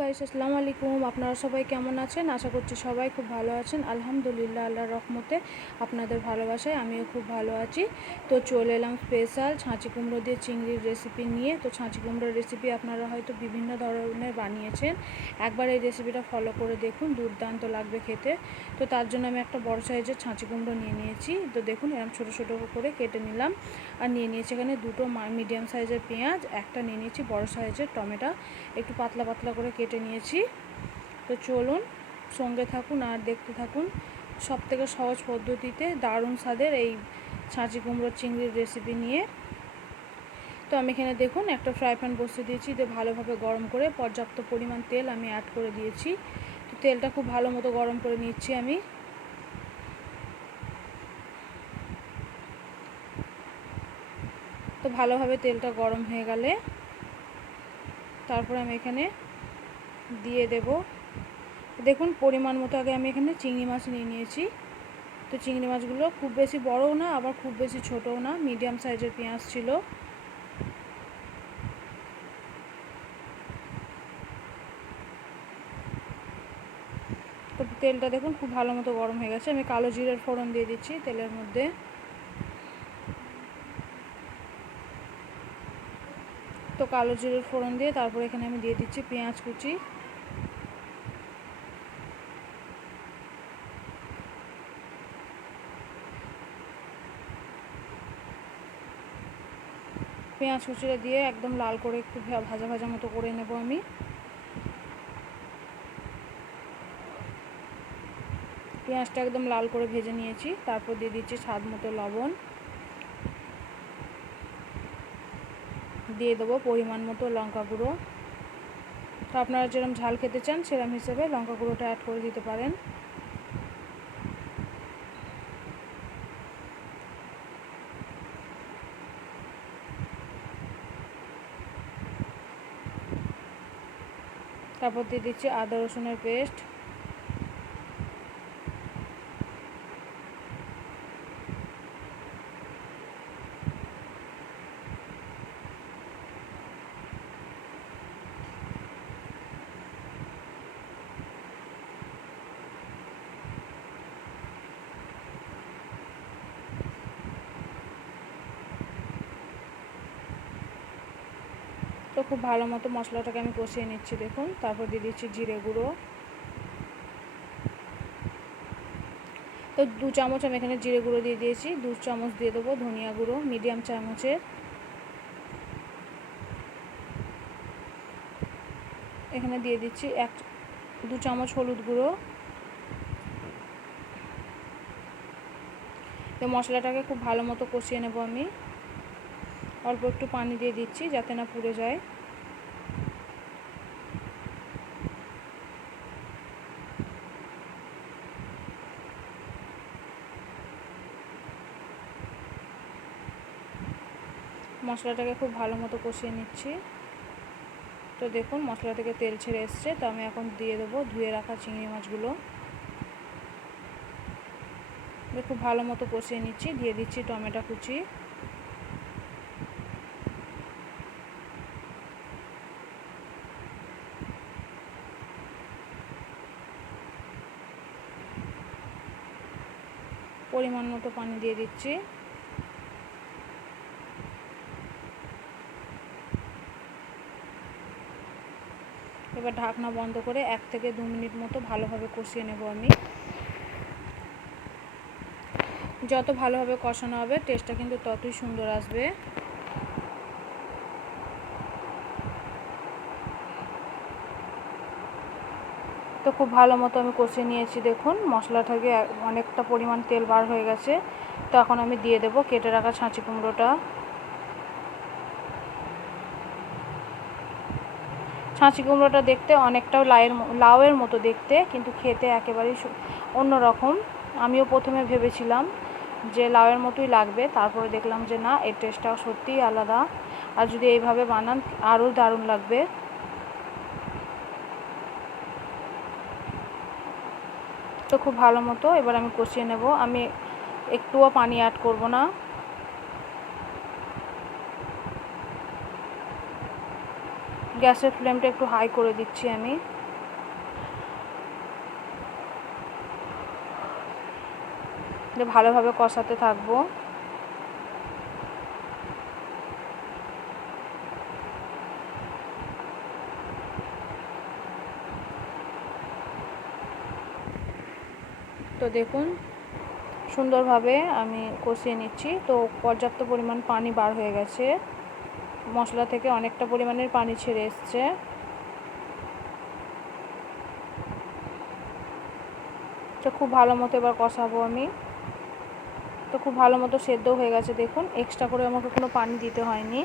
Guys, আসসালামু আলাইকুম। আপনারা সবাই কেমন আছেন? আশা করছি সবাই খুব ভালো আছেন। আলহামদুলিল্লাহ, আল্লাহর রহমতে আপনাদের ভালোবাসায় আমিও খুব ভালো আছি। তো চলে এলাম স্পেশাল ছাঁচি কুমড়ো দিয়ে চিংড়ির রেসিপি নিয়ে। তো ছাঁচি কুমড়োর রেসিপি আপনারা হয়তো বিভিন্ন ধরনের বানিয়েছেন, একবার এই রেসিপিটা ফলো করে দেখুন, দুর্দান্ত লাগবে খেতে। তো তার জন্য আমি একটা বড় সাইজের ছাঁচি কুমড়ো নিয়ে নিয়েছি। তো দেখুন, এরকম ছোটো ছোটো করে কেটে নিলাম। আর নিয়ে নিয়েছি এখানে দুটো মিডিয়াম সাইজের পেঁয়াজ, একটা নিয়ে নিয়েছি বড় সাইজের টমেটো, একটু পাতলা পাতলা করে কেটে নিয়েছি। তো চলুন সঙ্গে থাকুন আর দেখতে থাকুন। সবথেকে সহজ পদ্ধতিতে দারুণ স্বাদের এই ছাঁচি কুমড়োর চিংড়ির রেসিপি নিয়ে। তো আমি এখানে দেখুন একটা ফ্রাই প্যান বসিয়ে দিয়েছি, দিয়ে ভালোভাবে গরম করে পর্যাপ্ত পরিমাণ তেল আমি অ্যাড করে দিয়েছি। তো তেলটা খুব ভালো মতো গরম করে নিচ্ছি আমি। তো ভালোভাবে তেলটা গরম হয়ে গেলে তারপরে আমি এখানে দিয়ে দেব, দেখুন পরিমাণ মতো আগে আমি এখানে চিংড়ি মাছ নিয়ে নিয়েছি। তো চিংড়ি মাছগুলো খুব বেশি বড়ও না, আবার খুব বেশি ছোটও না, মিডিয়াম সাইজের পেঁয়াজ ছিল। তো তেলটা দেখুন খুব ভালো মতো গরম হয়ে গেছে। আমি কালো জিরের ফোড়ন দিয়ে দিচ্ছি তেলের মধ্যে। তো কালো জিরের ফোড়ন দিয়ে তারপর এখানে আমি দিয়ে দিচ্ছি পেঁয়াজ কুচি। পেঁয়াজ কুচিটা দিয়ে একদম লাল করে একটু ভাজা ভাজা মতো করে নেব আমি। পেঁয়াজটা একদম লাল করে ভেজে নিয়েছি। তারপর দিয়ে দিচ্ছি স্বাদ মতো লবণ, দিয়ে দেবো পরিমাণ মতো লঙ্কা গুঁড়ো। তো আপনারা যেরকম ঝাল খেতে চান সেরকম হিসেবে লঙ্কা গুঁড়োটা অ্যাড করে দিতে পারেন। তারপর দিয়ে দিচ্ছি আদা রসুনের পেস্ট। তো খুব ভালো মতো মশলাটাকে আমি কষিয়ে নিচ্ছি দেখুন। তারপর দিয়ে দিচ্ছি জিরে গুঁড়ো। তো 2 চামচ আমি এখানে জিরে গুঁড়ো দিয়ে দিয়েছি। 2 চামচ দিয়ে দেবো ধনিয়া গুঁড়ো মিডিয়াম চামচের। এখানে দিয়ে দিচ্ছি 2 চামচ হলুদ গুঁড়ো। তো মশলাটাকে খুব ভালো মতো কষিয়ে নেব আমি। অল্প একটু পানি দিয়ে দিচ্ছি যাতে না পুড়ে যায়। মশলাটাকে খুব ভালো মতো কষিয়ে নিচ্ছি। তো দেখুন মশলা থেকে তেল ছেড়ে এসছে। তো আমি এখন দিয়ে দেবো ধুয়ে রাখা চিংড়ি মাছগুলো। খুব ভালো মতো কষিয়ে নিচ্ছি। দিয়ে দিচ্ছি টমেটো কুচি। পরিমাণ মতো পানি দিয়ে দিচ্ছি। এবার ঢাকনা বন্ধ করে 1 থেকে 2 মিনিট মতো ভালোভাবে কষিয়ে নেব আমি। যত ভালোভাবে কষানো হবে টেস্টটা কিন্তু ততই সুন্দর আসবে। তো খুব ভালো মতো আমি কষিয়ে নিয়েছি দেখুন, মশলা থেকে অনেকটা পরিমাণ তেল বার হয়ে গেছে। তো এখন আমি দিয়ে দেবো কেটে রাখা ছাঁচি কুমড়োটা। ছাঁচি কুমড়োটা দেখতে অনেকটাও লাউয়ের মতো দেখতে, কিন্তু খেতে একেবারেই অন্য রকম। আমিও প্রথমে ভেবেছিলাম যে লাউয়ের মতোই লাগবে, তারপরে দেখলাম যে না, এর টেস্টটাও সত্যিই আলাদা। আর যদি এইভাবে বানান আরও দারুণ লাগবে। তো খুব ভালো মতো এবার আমি কষিয়ে নেব। আমি একটুও পানি অ্যাড করব না। গ্যাসের ফ্লেমটা একটু হাই করে দিচ্ছি আমি। ভালোভাবে কষাতে থাকবো। তো দেখুন সুন্দরভাবে আমি কষিয়ে নিচ্ছি। তো পর্যাপ্ত পরিমাণ পানি বার হয়ে গেছে, মশলা থেকে অনেকটা পরিমাণের পানি ছেড়ে এসছে। তো খুব ভালো মতো এবার কষাবো আমি। তো খুব ভালো মতো সেদ্ধ হয়ে গেছে, দেখুন এক্সট্রা করে আমাকে কোনো পানি দিতে হয়নি।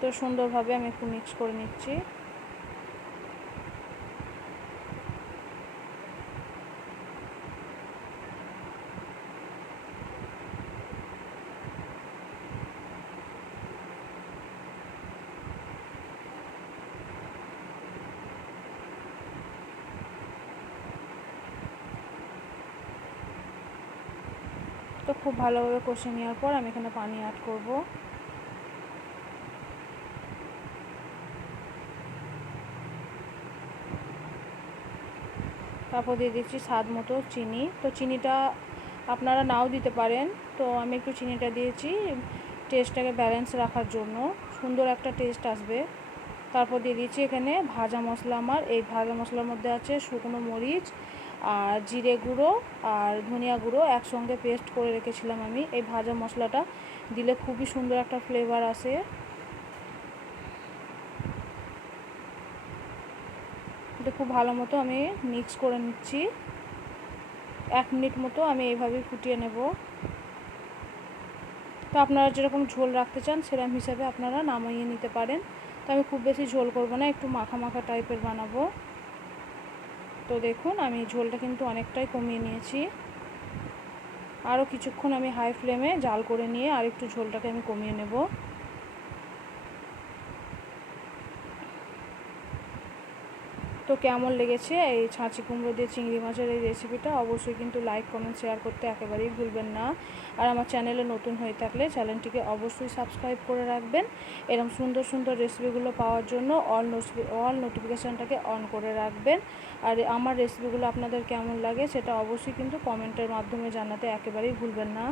তো সুন্দরভাবে আমি একটু মিক্স করে নিচ্ছি। তো খুব ভালোভাবে কষে নেওয়ার পর আমি এখানে পানি অ্যাড করব। তারপর দিয়ে দিচ্ছি স্বাদ মতো চিনি। তো চিনিটা আপনারা নাও দিতে পারেন, তো আমি একটু চিনিটা দিয়েছি টেস্টটাকে ব্যালেন্স রাখার জন্য, সুন্দর একটা টেস্ট আসবে। তারপর দিয়ে দিচ্ছি এখানে ভাজা মশলা। আমার এই ভাজা মশলার মধ্যে আছে শুকনো মরিচ আর জিরে গুঁড়ো আর ধনিয়া গুঁড়ো একসঙ্গে পেস্ট করে রেখেছিলাম আমি। এই ভাজা মশলাটা দিলে খুবই সুন্দর একটা ফ্লেভার আসে। এটা খুব ভালো মতো আমি মিক্স করে নিচ্ছি। 1 মিনিট মতো আমি এইভাবেই ফুটিয়ে নেব। তো আপনারা যেরকম ঝোল রাখতে চান সেরকম হিসাবে আপনারা নামিয়ে নিতে পারেন। তো আমি খুব বেশি ঝোল করব না, একটু মাখা মাখা টাইপের বানাবো। তো দেখুন আমি ঝোলটা কিন্তু অনেকটাই কমিয়ে নিয়েছি। আরও কিছুক্ষণ আমি হাই ফ্লেমে জাল করে নিয়ে আর একটু ঝোলটাকে আমি কমিয়ে নেব। তো কেমন লেগেছে এই ছাঁচি কুমড়ো দিয়ে চিংড়ি মাছের এই রেসিপিটা, অবশ্যই কিন্তু লাইক কমেন্ট শেয়ার করতে একেবারেই ভুলবেন না। আর আমার চ্যানেলে নতুন হয়ে থাকলে চ্যানেলটিকে অবশ্যই সাবস্ক্রাইব করে রাখবেন। এরকম সুন্দর সুন্দর রেসিপিগুলো পাওয়ার জন্য অল নোটিফিকেশানটাকে অন করে রাখবেন। আর আমার রেসিপিগুলো আপনাদের কেমন লাগে সেটা অবশ্যই কিন্তু কমেন্টের মাধ্যমে জানাতে একেবারেই ভুলবেন না।